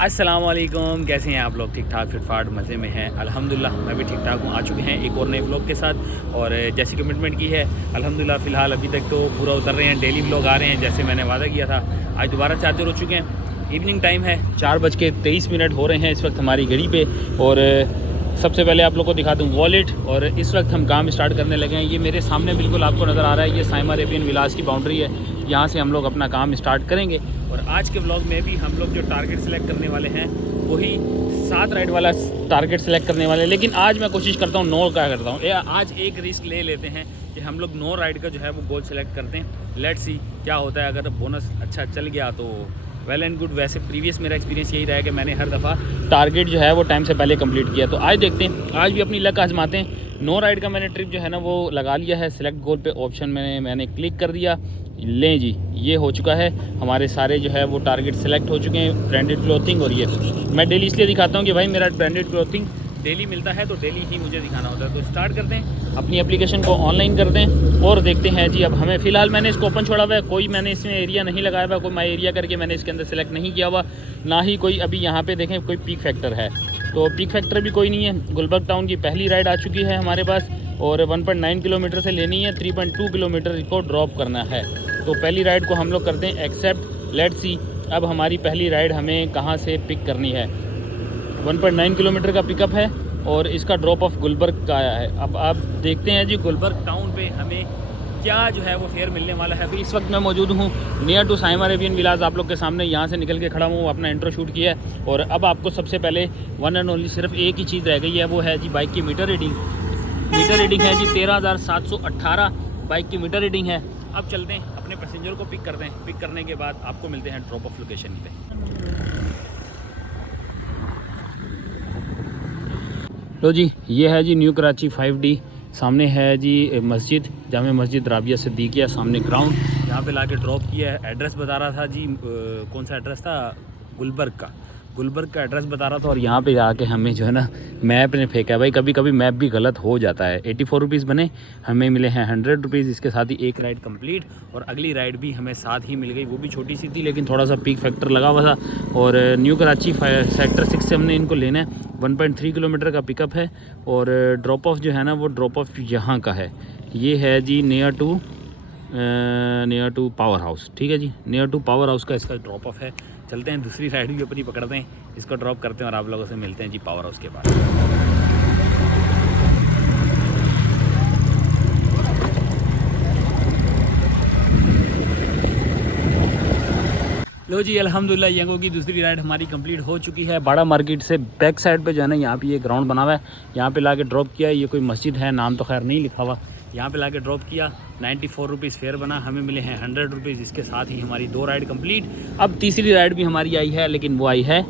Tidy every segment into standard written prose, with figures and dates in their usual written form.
अस्सलाम वालेकुम, कैसे हैं आप लोग? ठीक ठाक फिट फाट मज़े में हैं? अल्हम्दुलिल्लाह मैं भी ठीक ठाक हूँ। आ चुके हैं एक और नए व्लॉग के साथ और जैसी कमिटमेंट की है अल्हम्दुलिल्लाह फ़िलहाल अभी तक तो पूरा उतर रहे हैं। डेली व्लॉग आ रहे हैं जैसे मैंने वादा किया था। आज दोबारा चार्जर हो चुके हैं। इवनिंग टाइम है, 4:23 हो रहे हैं इस वक्त हमारी घड़ी पे। और सबसे पहले आप लोग को दिखा दूँ वॉलेट। और इस वक्त हम काम स्टार्ट करने लगे हैं। ये मेरे सामने बिल्कुल आपको नज़र आ रहा है, ये साइमा अरेबियन विलास की बाउंड्री है। यहाँ से हम लोग अपना काम स्टार्ट करेंगे। और आज के व्लॉग में भी हम लोग जो टारगेट सेलेक्ट करने वाले हैं वही 7 राइड वाला टारगेट सेलेक्ट करने वाले हैं। लेकिन आज मैं कोशिश करता हूँ 9 का करता हूँ। आज एक रिस्क ले लेते हैं कि हम लोग 9 राइड का जो है वो गोल सेलेक्ट करते हैं। लेट्स सी क्या होता है। अगर बोनस अच्छा चल गया तो वेल एंड गुड। वैसे प्रीवियस मेरा एक्सपीरियंस यही रहा है कि मैंने हर दफ़ा टारगेट जो है वो टाइम से पहले कंप्लीट किया। तो आज देखते हैं, आज भी अपनी लक आजमाते हैं। 9 राइड का मैंने ट्रिप जो है ना वो लगा लिया है। सिलेक्ट गोल पे ऑप्शन मैंने क्लिक कर दिया। लें जी, ये हो चुका है। हमारे सारे जो है वो टारगेट सेलेक्ट हो चुके हैं। ब्रांडेड क्लॉथिंग, और ये मैं डेली इसलिए दिखाता हूँ कि भाई मेरा ब्रांडेड क्लॉथिंग डेली मिलता है तो डेली ही मुझे दिखाना होता है। तो स्टार्ट करते हैं, अपनी एप्लीकेशन को ऑनलाइन करते हैं और देखते हैं जी। अब हमें फ़िलहाल मैंने इसको ओपन छोड़ा हुआ है, कोई मैंने इसमें एरिया नहीं लगाया हुआ, कोई माई एरिया करके मैंने इसके अंदर सेलेक्ट नहीं किया हुआ, ना ही कोई अभी यहाँ पे देखें कोई पीक फैक्टर है। तो पीक फैक्टर भी कोई नहीं है। गुलबर्ग टाउन की पहली राइड आ चुकी है हमारे पास और 1.9 किलोमीटर से लेनी है, 3.2 किलोमीटर को ड्रॉप करना है। तो पहली राइड को हम लोग करते हैं एक्सेप्ट। लेट्स सी अब हमारी पहली राइड हमें कहाँ से पिक करनी है। 1.9 किलोमीटर का पिकअप है और इसका ड्रॉप ऑफ गुलबर्ग का आया है। अब आप देखते हैं जी गुलबर्ग टाउन पे हमें क्या जो है वो फेयर मिलने वाला है। तो इस वक्त मैं मौजूद हूँ नियर टू साइमा अरेबियन विलास। आप लोग के सामने यहाँ से निकल के खड़ा हूँ, अपना इंट्रो शूट किया है। और अब आपको सबसे पहले वन एंड ओनली सिर्फ एक ही चीज़ रह गई है, वो है जी बाइक की मीटर रीडिंग। मीटर रीडिंग है जी 13,718 बाइक की मीटर रीडिंग है। अब चलते हैं अपने पैसेंजर को पिक करते हैं। पिक करने के बाद आपको मिलते हैं ड्रॉप ऑफ लोकेशन पे। लो जी, ये है जी न्यू कराची 5D। सामने है जी मस्जिद, जामे मस्जिद राबिया सिद्दीकिया, सामने ग्राउंड। यहाँ पे लाके ड्रॉप किया है। एड्रेस बता रहा था जी कौन सा एड्रेस था? गुलबर्ग का एड्रेस बता रहा था। और यहाँ पे आके हमें जो है ना मैप ने फेंका है। भाई कभी कभी मैप भी गलत हो जाता है। 84 रुपीज़ बने, हमें मिले हैं 100 रुपीज़। इसके साथ ही एक राइड कंप्लीट और अगली राइड भी हमें साथ ही मिल गई। वो भी छोटी सी थी लेकिन थोड़ा सा पीक फैक्टर लगा हुआ था। और न्यू कराची सेक्टर 6 से हमने इनको लेना है। 1.3 किलोमीटर का पिकअप है और ड्रॉप ऑफ जो है ना वो ड्रॉप ऑफ यहाँ का है। ये है जी नियर टू पावर हाउस। ठीक है जी, नियर टू पावर हाउस का इसका ड्रॉप ऑफ है। चलते हैं दूसरी राइड भी अपनी पकड़ते हैं, इसको ड्रॉप करते हैं और आप लोगों से मिलते हैं जी पावर हाउस के बाद। लो जी, अल्हम्दुलिल्लाह यंगो की दूसरी राइड हमारी कंप्लीट हो चुकी है। बाड़ा मार्केट से बैक साइड पे जो है ना यहाँ पे ये ग्राउंड बना हुआ है, यहाँ पे लाके ड्रॉप किया। ये कोई मस्जिद है, नाम तो खैर नहीं लिखा हुआ। यहाँ पे लाके ड्रॉप किया, 94 रुपीज़ फेयर बना, हमें मिले हैं 100 रुपीज़। इसके साथ ही हमारी 2 राइड कंप्लीट। अब तीसरी राइड भी हमारी आई है, लेकिन वो आई है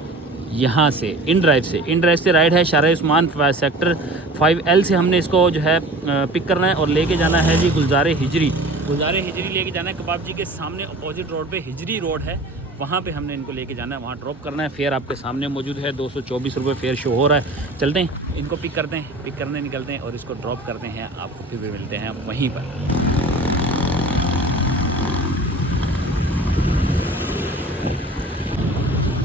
यहाँ से इन ड्राइव से राइड है शाह उस्मान सेक्टर 5L से। हमने इसको जो है पिक करना है और लेके जाना है जी गुलजार हिजरी लेके जाना है। कबाब जी के सामने अपोजिट रोड पे हिजरी रोड है, वहाँ पे हमने इनको लेके जाना है, वहाँ ड्रॉप करना है। फेयर आपके सामने मौजूद है, 224 रुपये फेयर शो हो रहा है। चलते हैं इनको पिक करते हैं, पिक करने निकलते हैं और इसको ड्रॉप करते हैं। आपको फिर भी मिलते हैं वहीं पर।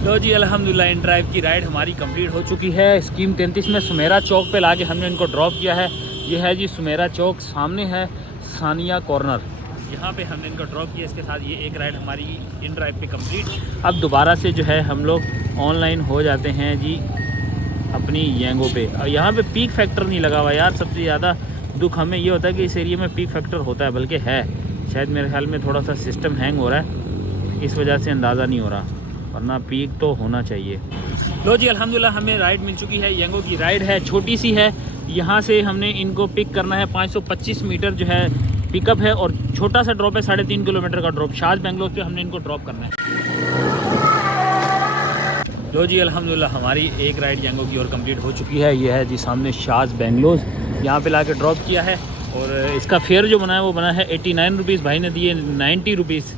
लो जी, अल्हम्दुलिल्लाह इन ड्राइव की राइड हमारी कंप्लीट हो चुकी है। स्कीम 33 में सुमेरा चौक पे लाके हमने इनको ड्रॉप किया है। ये है जी सुमेरा चौक, सामने है सानिया कॉर्नर, यहाँ पे हमने इनको ड्रॉप किया। इसके साथ ये एक राइड हमारी इन ड्राइव पे कंप्लीट। अब दोबारा से जो है हम लोग ऑनलाइन हो जाते हैं जी अपनी येंगो पे। और यहाँ पे पीक फैक्टर नहीं लगा हुआ यार। सबसे ज़्यादा दुख हमें ये होता है कि इस एरिया में पीक फैक्टर होता है, बल्कि है शायद, मेरे ख्याल में थोड़ा सा सिस्टम हैंग हो रहा है, इस वजह से अंदाज़ा नहीं हो रहा, वरना पीक तो होना चाहिए। लो जी, अल्हम्दुलिल्लाह हमें राइड मिल चुकी है। येंगो की राइड है, छोटी सी है। यहाँ से हमने इनको पिक करना है। 525 मीटर जो है पिकअप है और छोटा सा ड्रॉप है, 3.5 किलोमीटर का ड्रॉप। शाज बेंगलोर पे हमने इनको ड्रॉप करना है। लो जी, अल्हम्दुलिल्लाह हमारी एक राइड येंगो की और कंप्लीट हो चुकी है। ये है जी सामने शाज बेंगलोर, यहाँ पे लाके ड्रॉप किया है। और इसका फेयर जो बना है वो बना है 89 रुपीज़। भाई ने दिए 90 रुपीज़,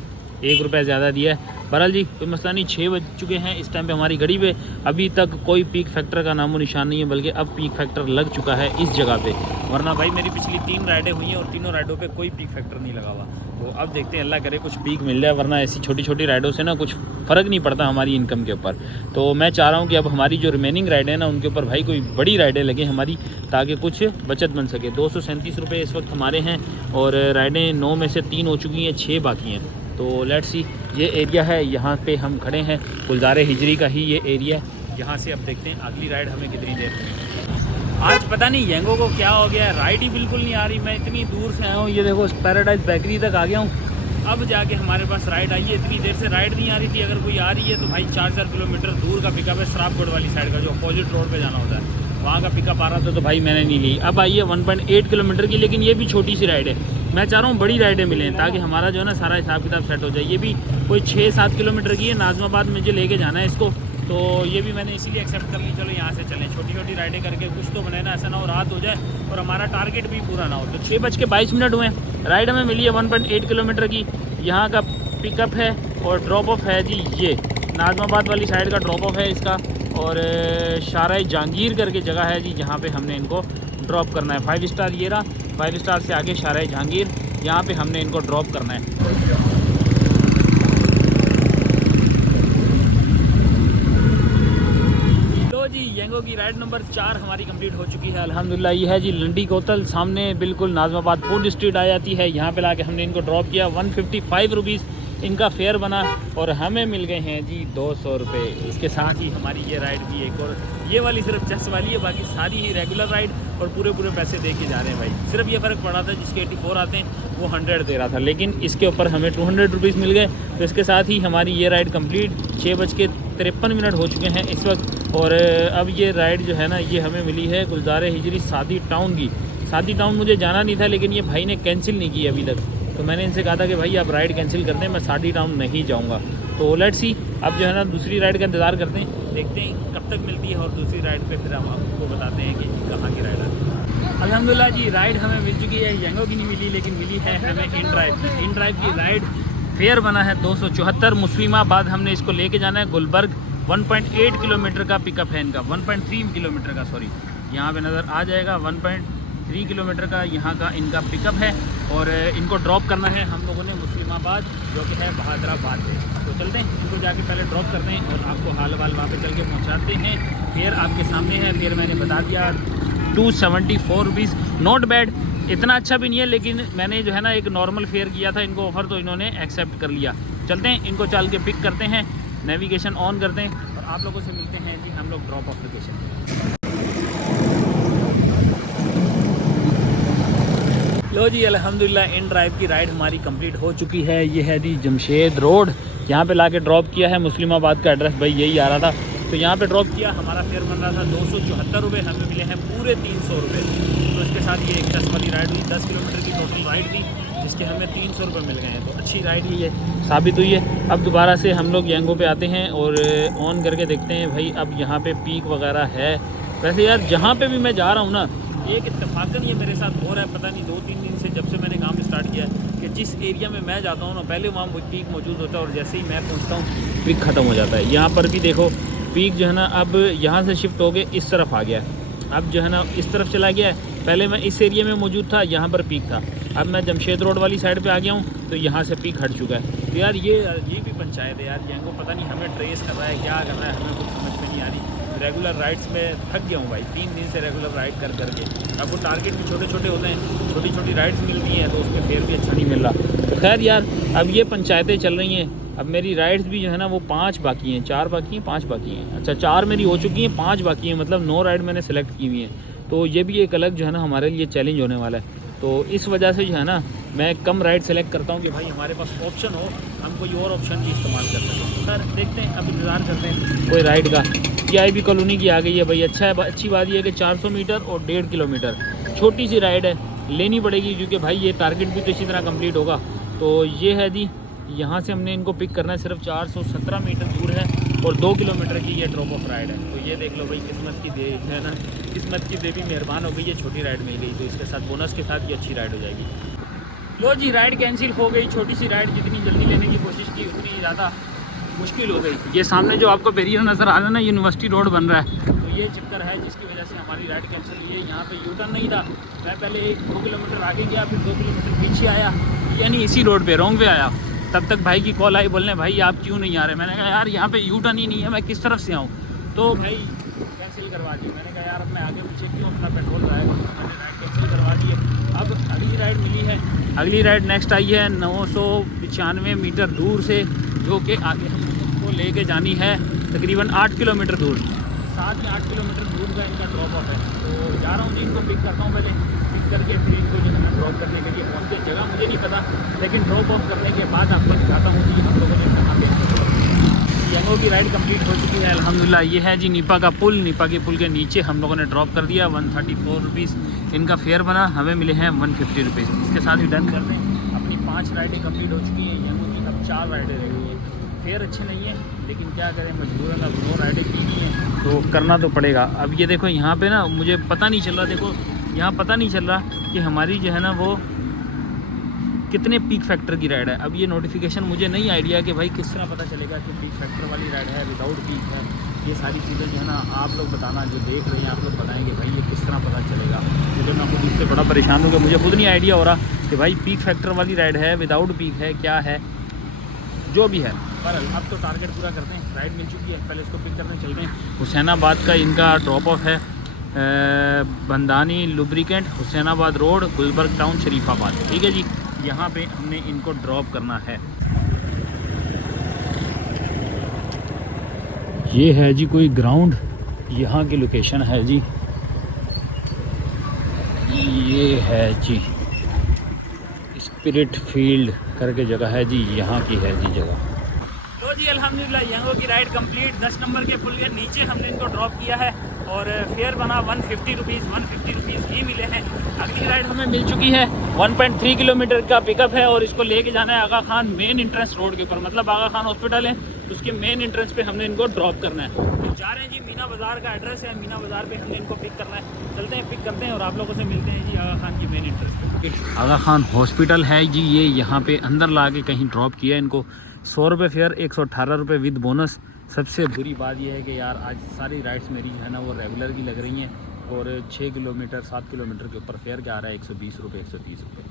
1 रुपया ज़्यादा दिया है। बहरहाल जी कोई मसला नहीं, 6 बज चुके हैं इस टाइम पे हमारी घड़ी पे। अभी तक कोई पीक फैक्टर का नामो निशान नहीं है, बल्कि अब पीक फैक्टर लग चुका है इस जगह पे। वरना भाई मेरी पिछली 3 राइडें हुई हैं और तीनों राइडों पे कोई पीक फैक्टर नहीं लगा हुआ। तो अब देखते हैं, अल्लाह करे कुछ पीक मिल जाए, वरना ऐसी छोटी छोटी राइडों से ना कुछ फ़र्क नहीं पड़ता हमारी इनकम के ऊपर। तो मैं चाह रहा हूँ कि अब हमारी जो रिमेनिंग राइडें हैं ना, उनके ऊपर भाई कोई बड़ी राइडें लगे हमारी, ताकि कुछ बचत बन सके। 237 रुपये इस वक्त हमारे हैं और राइडें 9 में से 3 हो चुकी हैं, 6 बाकी हैं। तो लेट्स सी, ये एरिया है, यहाँ पे हम खड़े हैं, गुलजार हिजरी का ही ये एरिया। यहाँ से अब देखते हैं अगली राइड हमें कितनी देर में। आज पता नहीं येंगो को क्या हो गया, राइड ही बिल्कुल नहीं आ रही। मैं इतनी दूर से आया हूँ, ये देखो पैराडाइज बेकरी तक आ गया हूँ, अब जाके हमारे पास राइड आई है। इतनी देर से राइड नहीं आ रही थी। अगर कोई आ रही है तो भाई 4-4 किलोमीटर दूर का पिकअप है, सराफकोट वाली साइड का, जो अपोजिट रोड पे जाना होता है, वहाँ का पिकअप आ रहा था, तो भाई मैंने नहीं ली। अब आई है 1.8 किलोमीटर की, लेकिन ये भी छोटी सी राइड है। मैं चाह रहा हूँ बड़ी राइडें मिलें, ताकि हमारा जो है ना सारा हिसाब किताब सेट हो जाए। ये भी कोई 6-7 किलोमीटर की है, नाज़माबाद मुझे लेके जाना है इसको, तो ये भी मैंने इसीलिए एक्सेप्ट कर ली। चलो यहाँ से चलें, छोटी छोटी राइडें करके कुछ तो बने ना, ऐसा ना हो रात हो जाए और हमारा टारगेट भी पूरा ना हो। तो 6:22 हुए, राइड हमें मिली है 1.8 किलोमीटर की। यहाँ का पिकअप है और ड्रॉप ऑफ है जी, ये नाज़माबाद वाली साइड का ड्रॉप ऑफ है इसका, और शारा जहांगीर करके जगह है जी, जहाँ पे हमने इनको ड्रॉप करना है। 5 स्टार ये रहा, 5 स्टार से आगे शारा जहांगीर, यहाँ पे हमने इनको ड्रॉप करना है। तो जी येंगो की राइड नंबर 4 हमारी कंप्लीट हो चुकी है अल्हम्दुलिल्लाह। ये है जी लंडी कोतल, सामने बिल्कुल नाज़माबाद फूड स्ट्रीट आ जाती है। यहाँ पे लाके हमने इनको ड्रॉप किया। 155 रुपीज़ इनका फेयर बना और हमें मिल गए हैं जी 200 रुपये। इसके साथ ही हमारी ये राइड भी एक और, ये वाली सिर्फ चेस वाली है, बाकी सारी ही रेगुलर राइड और पूरे पैसे दे के जा रहे हैं भाई। सिर्फ ये फ़र्क पड़ा था, जिसके 84 आते हैं वो 100 दे रहा था, लेकिन इसके ऊपर हमें 200 रुपीज़ मिल गए। तो इसके साथ ही हमारी ये राइड कंप्लीट। 6:53 हो चुके हैं इस वक्त, और अब ये राइड जो है ना, ये हमें मिली है गुलजार हिजरी सादी टाउन की। सादी टाउन मुझे जाना नहीं था, लेकिन ये भाई ने कैंसिल नहीं की अभी तक, तो मैंने इनसे कहा था कि भाई आप राइड कैंसिल कर दें, मैं सादी टाउन नहीं जाऊंगा। तो लेट्स सी, अब जो है ना दूसरी राइड का इंतज़ार करते हैं, देखते हैं कब तक मिलती है, और दूसरी राइड पे फिर हम आपको बताते हैं कि कहाँ की राइड है। अल्हम्दुलिल्लाह जी राइड हमें मिल चुकी है। येंगो की नहीं मिली, लेकिन मिली है हमें इन ड्राइव की। इन ड्राइव की राइड फेयर बना है 274। मुस्लिमाबाद हमने इसको लेके जाना है। गुलबर्ग 1.8 किलोमीटर का पिकअप है इनका, 1.3 किलोमीटर का, सॉरी, यहाँ पे नज़र आ जाएगा। 1.3 किलोमीटर का यहाँ का इनका पिकअप है, और इनको ड्रॉप करना है हम लोगों ने मुस्लिमाबाद, जो कि है बहादुराबाद से। तो चलते हैं, इनको जाके पहले ड्रॉप करते हैं और आपको हाल वाल वहाँ पे चल के पहुँचाते हैं। फेयर आपके सामने है, फेयर मैंने बता दिया 274 रुपीज़। नॉट बैड, इतना अच्छा भी नहीं है, लेकिन मैंने जो है ना एक नॉर्मल फेयर किया था इनको ऑफ़र, तो इन्होंने एक्सेप्ट कर लिया। चलते हैं, इनको चल के पिक करते हैं, नेविगेशन ऑन करते हैं और आप लोगों से मिलते हैं जी हम लोग ड्रॉप ऑफ लोकेशन। लो जी अल्हम्दुलिल्लाह इन ड्राइव की राइड हमारी कंप्लीट हो चुकी है। ये है जी जमशेद रोड, यहाँ पे लाके ड्रॉप किया है। मुस्लिमाबाद का एड्रेस भाई यही आ रहा था, तो यहाँ पे ड्रॉप किया। हमारा फेयर बन रहा था 274 रुपये, हमें मिले हैं पूरे 300 रुपये। तो इसके साथ ये एक 10 वाली राइड हुई, 10 किलोमीटर की टोटल राइड थी, जिसके हमें 300 रुपये मिल गए हैं। तो अच्छी राइड ही ये साबित हुई है। अब दोबारा से हम लोग येंगो पे आते हैं और ऑन करके देखते हैं भाई अब यहाँ पे पीक वगैरह है। वैसे यार जहाँ पे भी मैं जा रहा हूँ ना, एक इत्तेफाकन ये मेरे साथ हो रहा है, पता नहीं 2-3 दिन से, जब से मैंने काम स्टार्ट किया है, कि जिस एरिया में मैं जाता हूँ ना, पहले वहाँ पीक मौजूद होता है और जैसे ही मैं पहुँचता हूँ पीक ख़त्म हो जाता है। यहाँ पर भी देखो पीक जो है ना अब यहाँ से शिफ्ट हो गए इस तरफ आ गया है, अब जो है ना इस तरफ चला गया है। पहले मैं इस एरिया में मौजूद था, यहाँ पर पीक था, अब मैं जमशेद रोड वाली साइड पे आ गया हूँ, तो यहाँ से पीक हट चुका है। तो यार ये भी पंचायत है यार, येंगो पता नहीं हमें ट्रेस कर रहा है, क्या कर रहा है, हमें कुछ समझ में नहीं आ रही। रेगुलर राइड्स में थक गया हूँ भाई, 3 दिन से रेगुलर राइड कर करके। आपको टारगेट भी छोटे छोटे होते हैं, छोटी छोटी राइड्स मिलती हैं, तो उसमें फेयर भी अच्छा नहीं मिल रहा। तो खैर यार अब ये पंचायतें चल रही हैं। अब मेरी राइड्स भी जो है ना वो 5 बाकी हैं, 4 बाकी हैं, 5 बाकी हैं। अच्छा 4 मेरी हो चुकी हैं, 5 बाकी हैं, मतलब 9 राइड मैंने सेलेक्ट की हुई हैं। तो ये भी एक अलग जो है ना हमारे लिए चैलेंज होने वाला है। तो इस वजह से जो है ना मैं कम राइड सेलेक्ट करता हूँ कि भाई हमारे पास ऑप्शन हो, हम कोई और ऑप्शन भी इस्तेमाल कर सकें। सर देखते हैं, अब इंतज़ार करते हैं कोई राइड का। ये IB कॉलोनी की आ गई है भाई, अच्छा है, अच्छी बात यह है कि 400 मीटर और 1.5 किलोमीटर छोटी सी राइड है, लेनी पड़ेगी, क्योंकि भाई ये टारगेट भी तो इसी तरह कंप्लीट होगा। तो ये है जी, यहाँ से हमने इनको पिक करना है, सिर्फ 417 मीटर दूर है और 2 किलोमीटर की ये ड्रॉप ऑफ राइड है। तो ये देख लो भाई, किस्मत की दे है ना, किस्मत की देवी मेहरबान हो गई, ये छोटी राइड मिल गई, तो इसके साथ बोनस के साथ ये अच्छी राइड हो जाएगी। लो जी राइड कैंसिल हो गई, छोटी सी राइड, जितनी जल्दी लेने की कोशिश की उतनी ज़्यादा मुश्किल हो गई। ये सामने जो आपको बैरियर नज़र आ रहा है ना, यूनिवर्सिटी रोड बन रहा है, तो ये चक्कर है जिसकी वजह से हमारी राइड कैंसिल हुई है। यहाँ पे यू टर्न नहीं था, मैं पहले 2 किलोमीटर आगे गया, फिर 2 किलोमीटर पीछे आया, यानी इसी रोड पे रॉन्ग वे आया। तब तक भाई की कॉल आई, बोलने भाई आप क्यों नहीं आ रहे। मैंने कहा यार यहाँ पे यू टर्न ही नहीं है, मैं किस तरफ से आऊँ। तो भाई कैंसिल करवा दी। मैंने कहा यार अब मैं आगे पीछे क्यों अपना पेट्रोल लगाएगा, तो मैंने राइड कैंसिल करवा दी है। अब अगली राइड मिली है, अगली राइड नेक्स्ट आई है 995 मीटर दूर से, जो कि आगे हमको लेके जानी है तकरीबन 8 किलोमीटर दूर, 7 या 8 किलोमीटर दूर का इनका ड्रॉप ऑफ है। तो जा रहा हूँ जी, इनको पिक करता हूँ पहले, पिक करके फिर इनको जो है ना ड्रॉप करने के लिए पहुँचते। जगह मुझे नहीं पता, लेकिन ड्रॉप ऑफ करने के बाद आपको दिखाता हूँ कि हम लोगों ने कहाँ पे। यंगो की राइड कंप्लीट हो चुकी है अल्हम्दुलिल्लाह। ये है जी नीपा का पुल, नीपा के पुल के नीचे हम लोगों ने ड्रॉप कर दिया। 134 रुपीज़ इनका फेयर बना, हमें मिले हैं 150 रुपीज़। इसके साथ ही डन कर दें। अपनी 5 राइडें कंप्लीट हो चुकी हैं यंगो की, अब 4 राइडें रह गई हैं। फेयर अच्छे नहीं है, लेकिन क्या करें, मजबूरन अब 2 राइडें की हैं तो करना तो पड़ेगा। अब ये देखो यहाँ पे ना मुझे पता नहीं चल रहा, देखो यहाँ पता नहीं चल रहा कि हमारी जो है ना वो कितने पीक फैक्टर की राइड है। अब ये नोटिफिकेशन मुझे नहीं आइडिया कि भाई किस तरह पता चलेगा कि पीक फैक्टर वाली राइड है, विदाउट पीक है। ये सारी चीज़ें जो है ना आप लोग बताना, जो देख रहे हैं आप लोग बताएंगे भाई ये किस तरह पता चलेगा। मुझे मैं खुद इससे बड़ा परेशान हूँ कि मुझे खुद नहीं आइडिया हो रहा कि भाई पीक फैक्टर वाली राइड है, विदाउट पीक है, क्या है, जो भी है। पर अब तो टारगेट पूरा करते हैं, राइड मिल चुकी है, पहले इसको पिक करने चलते हैं। हुसैनाबाद का इनका ड्रॉप ऑफ है, Bandani lubricant, Husainabad road, Gulberg town, Sharifabad. ठीक है जी, यहाँ पे हमने इनको ड्रॉप करना है। ये है जी कोई ग्राउंड, यहाँ की लोकेशन है जी, ये है जी स्पिरिट फील्ड करके जगह है जी, यहाँ की है जी जगह। तो जी अल्हम्दुलिल्लाह यंगो की राइड कंप्लीट। 10 नंबर के पुल के नीचे हमने इनको ड्रॉप किया है और फेयर बना 150 रुपीज़ ही मिले हैं। अगली राइड हमें मिल चुकी है, 1.3 किलोमीटर का पिकअप है और इसको लेके जाना है आगा खान मेन एंट्रेंस रोड के ऊपर, मतलब आगा खान हॉस्पिटल है उसके मेन एंट्रेंस पे हमने इनको ड्रॉप करना है। तो जा रहे हैं जी, मीना बाज़ार का एड्रेस है, मीना बाज़ार पे हमने इनको पिक करना है। चलते हैं, पिक करते हैं और आप लोगों से मिलते हैं जी आगा खान की मेन एंट्रेंस पे। आगा खान हॉस्पिटल है जी, ये यहाँ पे अंदर ला के कहीं ड्रॉप किया इनको। 100 रुपये फेयर, 118 रुपये विद बोनस। सबसे बुरी बात यह है कि यार आज सारी राइड्स मेरी जो है ना वो रेगुलर की लग रही हैं और 6 किलोमीटर 7 किलोमीटर के ऊपर फेयर क्या आ रहा है 120 रुपये 130 रुपये।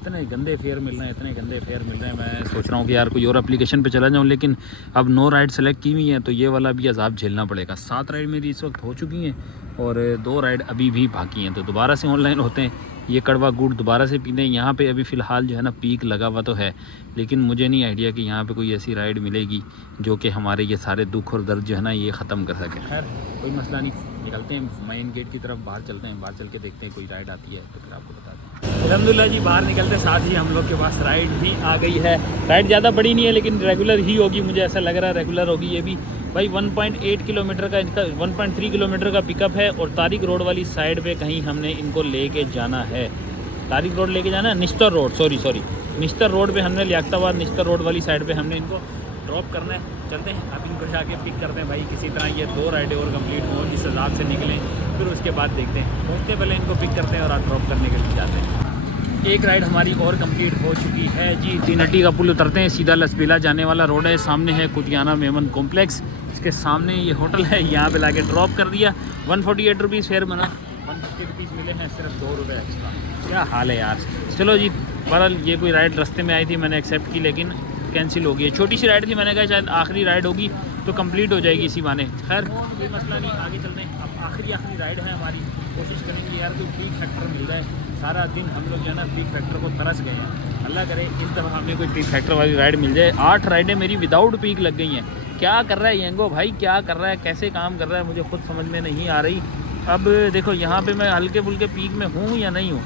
इतने गंदे फेयर मिल रहे हैं, इतने गंदे फेयर मिल रहे हैं। मैं सोच रहा हूँ कि यार कोई और एप्लीकेशन पे चला जाऊँ, लेकिन अब 9 राइड सेलेक्ट की हुई हैं तो ये वाला भी अजाब झेलना पड़ेगा। 7 राइड मेरी इस वक्त हो चुकी हैं और 2 राइड अभी भी बाकी हैं, तो दोबारा से ऑनलाइन होते हैं। ये कड़वा गुड़ दोबारा से पीते हैं। यहाँ पे अभी फ़िलहाल जो है ना पीक लगा हुआ तो है, लेकिन मुझे नहीं आइडिया कि यहाँ पे कोई ऐसी राइड मिलेगी जो कि हमारे ये सारे दुख और दर्द जो है ना ये ख़त्म कर सके। खैर कोई मसला नहीं, निकलते हैं मेन गेट की तरफ, बाहर चलते हैं, बाहर चल के देखते हैं कोई राइड आती है तो फिर आपको बताते हैं। अल्हम्दुलिल्लाह जी बाहर निकलते साथ ही हम लोग के पास राइड भी आ गई है। राइड ज़्यादा बड़ी नहीं है लेकिन रेगुलर ही होगी, मुझे ऐसा लग रहा है रेगुलर होगी ये भी। भाई 1.8 किलोमीटर का इनका 1.3 किलोमीटर का पिकअप है और तारिक रोड वाली साइड पे कहीं हमने इनको लेके जाना है। तारिक रोड लेके जाना है, Nishtar road, sorry Nishtar road पे हमने लियाकताबाद निश्तर रोड वाली साइड पे हमने इनको ड्रॉप करना है। चलते हैं अब इनको जाके पिक करते हैं भाई, किसी तरह ये 2 राइडें और कंप्लीट हों, जिस हिसाब से निकलें, फिर उसके बाद देखते हैं। पहुँचते पहले इनको पिक करते हैं और ड्रॉप करने के लिए जाते हैं। एक राइड हमारी और कंप्लीट हो चुकी है जी। तीनटी का पुल उतरते हैं, सीधा लसबीला जाने वाला रोड है, सामने है कुतियाना मेमन कॉम्प्लेक्स, इसके सामने ये होटल है, यहाँ पे लाके ड्रॉप कर दिया। 148 रुपीज़ फेयर बना, 150 रुपीज़ मिले हैं, सिर्फ 2 रुपये एक्स्ट्रा। क्या हाल है यार। चलो जी, बहरहाल ये कोई राइड रास्ते में आई थी, मैंने एक्सेप्ट की लेकिन कैंसिल हो गई है। छोटी सी राइड थी, मैंने कहा शायद आखिरी राइड होगी तो कंप्लीट हो जाएगी इसी बहाने। खैर कोई मसला नहीं, आगे चलते हैं। अब आखिरी राइड है हमारी, कोशिश करेंगे यार कोई पीक फैक्टर मिल जाए। सारा दिन हम लोग जो है ना पीक फैक्टर को तरस गए हैं, अल्लाह करे इस दफ़ा हमें कोई पीक फैक्टर वाली राइड मिल जाए। 8 राइडें मेरी विदाउट पीक लग गई हैं। क्या कर रहा है यंगो भाई, क्या कर रहा है, कैसे काम कर रहा है, मुझे खुद समझ में नहीं आ रही। अब देखो यहाँ पे मैं हल्के फुल्के पीक में हूँ या नहीं हूँ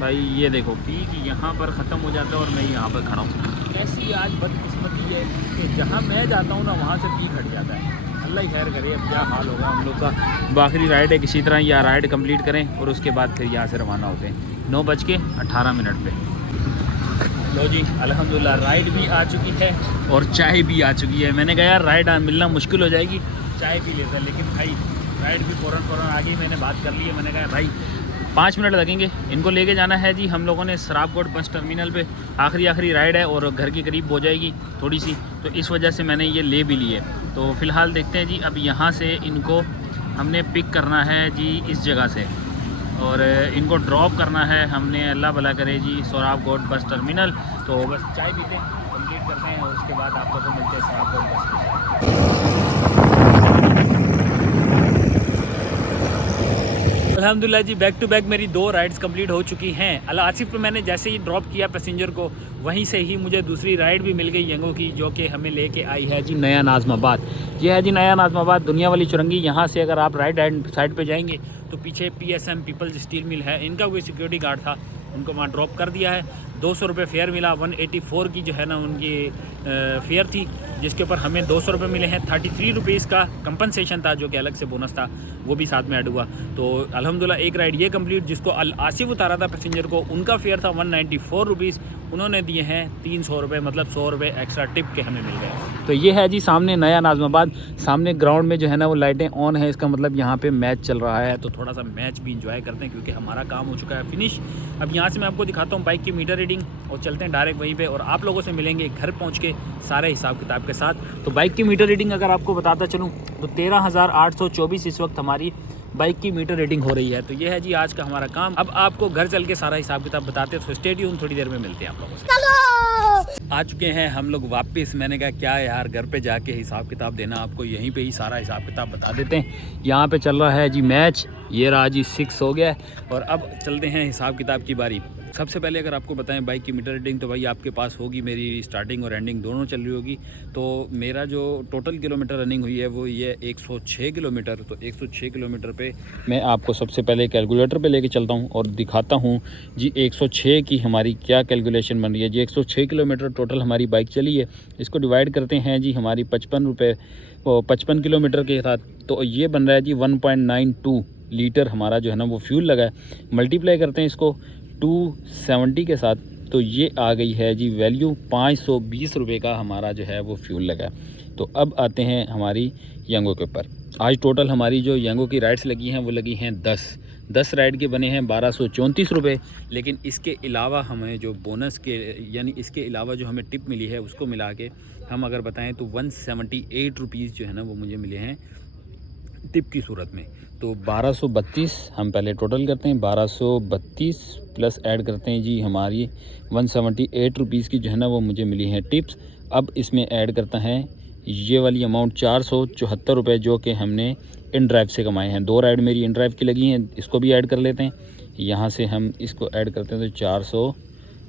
भाई, ये देखो पीक यहाँ पर ख़त्म हो जाता है और मैं यहाँ पर खड़ा हूँ। ऐसी आज बदकिस्मती है कि जहाँ मैं जाता हूँ ना वहाँ से पीक हट जाता है। अल्लाह ही खैर करे, अब क्या हाल होगा हम लोग का। आखिरी राइड है, किसी तरह यह राइड कंप्लीट करें और उसके बाद फिर यहाँ से रवाना होते हैं 9:18 पे। लो जी अल्हम्दुलिल्लाह राइड भी आ चुकी है और चाय भी आ चुकी है। मैंने कहा यार राइड मिलना मुश्किल हो जाएगी, चाय पी लेते हैं, लेकिन भाई राइड भी फ़ौरन आ गई। मैंने बात कर ली है, मैंने कहा भाई 5 मिनट लगेंगे। इनको लेके जाना है जी हम लोगों ने सराबकोट बस टर्मिनल पे। आखिरी राइड है और घर के करीब हो जाएगी थोड़ी सी, तो इस वजह से मैंने ये ले भी ली है। तो फ़िलहाल देखते हैं जी, अब यहाँ से इनको हमने पिक करना है जी इस जगह से, और इनको ड्रॉप करना है हमने, अल्लाह भला करे जी, सराबकोट बस टर्मिनल। तो बस चाय पीते हैं, कंप्लीट करते हैं और उसके बाद आप लोगों को मिलते हैं सराबकोट बस स्टेशन। अल्हम्दुलिल्लाह जी, बैक टू बैक मेरी 2 राइड्स कंप्लीट हो चुकी हैं। अल आसिफ पे मैंने जैसे ही ड्रॉप किया पैसेंजर को, वहीं से ही मुझे दूसरी राइड भी मिल गई यंगो की, जो कि हमें लेके आई है जी नया नाज़माबाद। ये है जी नया नाज़माबाद, दुनिया वाली चुरंगी। यहाँ से अगर आप राइट हैंड साइड पे जाएंगे तो पीछे PSM पीपल्स स्टील मिल है, इनका कोई सिक्योरिटी गार्ड था, उनको वहाँ ड्रॉप कर दिया है। 200 रुपये फेयर मिला, 184 की जो है ना उनकी फेयर थी, जिसके ऊपर हमें 200 रुपये मिले हैं। 33 रुपीज़ का कंपनसेशन था, जो कि अलग से बोनस था, वो भी साथ में ऐड हुआ। तो अल्हम्दुलिल्लाह एक राइड ये कंप्लीट, जिसको अल आसिफ उतारा था पैसेंजर को, उनका फेयर था 194 रुपीज़, उन्होंने दिए हैं 300 रुपये, मतलब 100 रुपये एक्स्ट्रा टिप के हमें मिल गए। तो ये है जी सामने नया नाज़माबाद, सामने ग्राउंड में जो है ना वो लाइटें ऑन है, इसका मतलब यहाँ पे मैच चल रहा है। तो थोड़ा सा मैच भी इंजॉय करते हैं, क्योंकि हमारा काम हो चुका है फिनिश। अब यहाँ से मैं आपको दिखाता हूँ बाइक की मीटर रीडिंग, और चलते हैं डायरेक्ट वहीं पे, और आप लोगों से मिलेंगे घर पहुँच के सारे हिसाब किताब के साथ। तो बाइक की मीटर रीडिंग अगर आपको बताता चलूँ तो 13,824 इस वक्त हमारी बाइक की मीटर रीडिंग हो रही है। तो ये है जी आज का हमारा काम। अब आपको घर चल के सारा हिसाब किताब बताते हैं, तो स्टे ट्यून, थोड़ी देर में मिलते हैं आप लोगों से। आ चुके हैं हम लोग वापस। मैंने कहा क्या यार, घर पे जाके हिसाब किताब देना आपको, यहीं पे ही सारा हिसाब किताब बता देते हैं। यहाँ पे चल रहा है जी मैच, ये रहा जी 6 हो गया, और अब चलते हैं हिसाब किताब की बारी। सबसे पहले अगर आपको बताएं बाइक की मीटर रीडिंग, तो भाई आपके पास होगी, मेरी स्टार्टिंग और एंडिंग दोनों चल रही होगी। तो मेरा जो टोटल किलोमीटर रनिंग हुई है वो ये 106 किलोमीटर। तो 106 किलोमीटर पे मैं आपको सबसे पहले कैलकुलेटर पे लेके चलता हूँ और दिखाता हूँ जी 106 की हमारी क्या कैलकुलेशन बन रही है जी। 106 किलोमीटर टोटल हमारी बाइक चली है, इसको डिवाइड करते हैं जी हमारी 55 रुपये 55 किलोमीटर के साथ, तो ये बन रहा है जी 1.92 लीटर हमारा जो है ना वो फ्यूल लगा है। मल्टीप्लाई करते हैं इसको 270 के साथ, तो ये आ गई है जी वैल्यू 520 रुपये का हमारा जो है वो फ्यूल लगा। तो अब आते हैं हमारी यंगो के ऊपर। आज टोटल हमारी जो यंगो की राइड्स लगी हैं वो लगी हैं 10 राइड के बने हैं 1234 रुपये। लेकिन इसके अलावा हमें जो बोनस के, यानी इसके अलावा जो हमें टिप मिली है उसको मिला के हम अगर बताएं तो 178 रुपीज़ जो है ना वो मुझे मिले हैं टिप की सूरत में। तो 1232 हम पहले टोटल करते हैं, 1232 प्लस ऐड करते हैं जी हमारी 178 रुपीज़ की जो है ना वो मुझे मिली हैं टिप्स। अब इसमें ऐड करता है ये वाली अमाउंट 474 रुपये, जो कि हमने इन ड्राइव से कमाए हैं। 2 राइड मेरी इन ड्राइव की लगी हैं, इसको भी ऐड कर लेते हैं। यहाँ से हम इसको ऐड करते हैं तो 400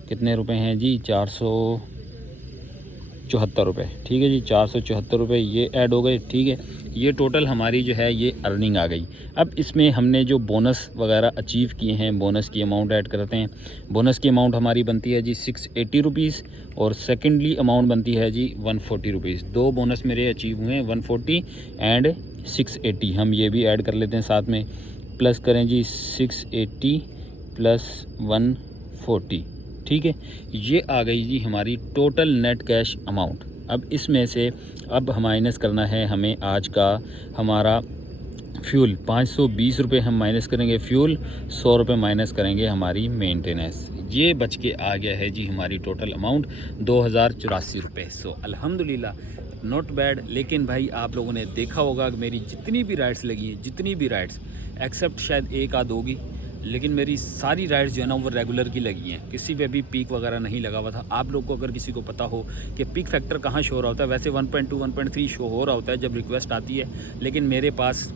कितने रुपए हैं जी, 474 रुपये। ठीक है जी, 474 रुपये ये ऐड हो गए। ठीक है, ये टोटल हमारी जो है ये अर्निंग आ गई। अब इसमें हमने जो बोनस वगैरह अचीव किए हैं, बोनस की अमाउंट ऐड करते हैं। बोनस की अमाउंट हमारी बनती है जी 680 रुपीज़, और सेकेंडली अमाउंट बनती है जी 140 रुपीज़। 2 बोनस मेरे अचीव हुए हैं, 140 एंड 680। हम ये भी ऐड कर लेते हैं साथ में, प्लस करें जी 680 प्लस 140। ठीक है, ये आ गई जी हमारी टोटल नेट कैश अमाउंट। अब इसमें से अब माइनस करना है हमें आज का हमारा फ्यूल। 520 रुपये हम माइनस करेंगे फ्यूल, 100 रुपये माइनस करेंगे हमारी मेंटेनेंस। ये बच के आ गया है जी हमारी टोटल अमाउंट 2084 रुपये। सो अल्हम्दुलिल्लाह नॉट बैड। लेकिन भाई आप लोगों ने देखा होगा कि मेरी जितनी भी राइड्स लगी हैं, जितनी भी राइड्स एक्सेप्ट शायद एक आध होगी, लेकिन मेरी सारी राइड्स जो है ना वो रेगुलर की लगी हैं, किसी पे भी पीक वगैरह नहीं लगा हुआ था। आप लोग को अगर किसी को पता हो कि पीक फैक्टर कहाँ शो हो रहा होता है, वैसे 1.2 1.3 शो हो रहा होता है जब रिक्वेस्ट आती है, लेकिन मेरे पास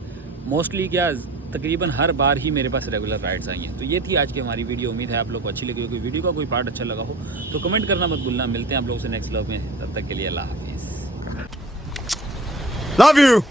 मोस्टली क्या तकरीबन हर बार ही मेरे पास रेगुलर राइड्स आई हैं। तो ये थी आज की हमारी वीडियो। उम्मीद है आप लोग को अच्छी लगी होगी। वीडियो का कोई पार्ट अच्छा लगा हो तो कमेंट करना मत भूलना। मिलते हैं आप लोगों से नेक्स्ट व्लॉग में, तब तक के लिए अल्लाह हाफिज़। Love you.